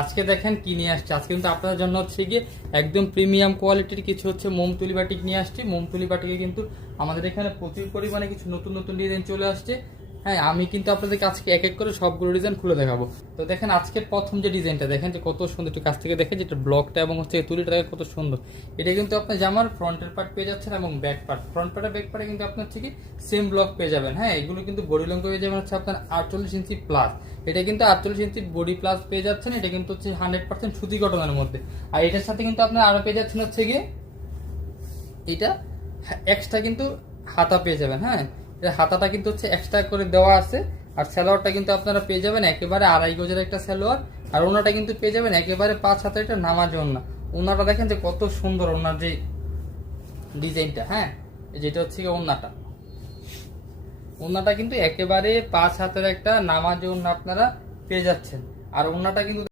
আজকে দেখেন কি নিয়ে আসছে। আজকে কিন্তু আপনাদের জন্য হচ্ছে গিয়ে একদম প্রিমিয়াম কোয়ালিটির কিছু হচ্ছে মোমতুলি বাটিক নিয়ে আসছি। মোমতুলি বাটিকে কিন্তু আমাদের এখানে প্রচুর পরিমাণে কিছু নতুন নতুন ডিজাইন চলে আসছে। হ্যাঁ, আমি কিন্তু আপনাদেরকে আজকে এক এক করে সবগুলো ডিজাইন খুলে দেখাবো। তো দেখেন আজকের প্রথম যে ডিজাইনটা দেখেন যে কত সুন্দর, একটু কাছ থেকে দেখেন যেটা ব্লকটা এবং হচ্ছে তুলিটা দেখেন কত সুন্দর। এটা কিন্তু আপনার জামার ফ্রন্টের পার্ট পেয়ে যাচ্ছেন এবং ব্যাক পার্ট, ফ্রন্ট পার্টে ব্যাক পার্টে কিন্তু আপনার হচ্ছে কি সেম ব্লক পেয়ে যাবেন। হ্যাঁ, এগুলো কিন্তু বডি লং পেয়ে যাবেন হচ্ছে আপনার 48 ইঞ্চি প্লাস। এটা কিন্তু 48 ইঞ্চি বডি প্লাস পেয়ে যাচ্ছেন। এটা কিন্তু হচ্ছে 100% সুতি কটনের মধ্যে। আর এটার সাথে কিন্তু আপনার আরো পেয়ে যাচ্ছেন হচ্ছে গিয়ে এটা এক্সট্রা কিন্তু হাতা পেয়ে যাবেন। হ্যাঁ, এটা হাতাটা কিন্তু হচ্ছে এক্সট্রা করে দেওয়া আছে। আর সালোয়ারটা কিন্তু আপনারা পেয়ে যাবেন একেবারে 2.5 গজের একটা সালোয়ার। আর ওনাটা কিন্তু পেয়ে যাবেন একেবারে 5 হাতের একটা নামাজ ওন্না। ওনাটা দেখেন যে কত সুন্দর, ওনার যে ডিজাইনটা। হ্যাঁ, যেটা হচ্ছে কি ওন্নাটা, ওন্নাটা কিন্তু একেবারে 5 হাতের একটা নামাজ ওন্না আপনারা পেয়ে যাচ্ছেন। আর ওন্নাটা কিন্তু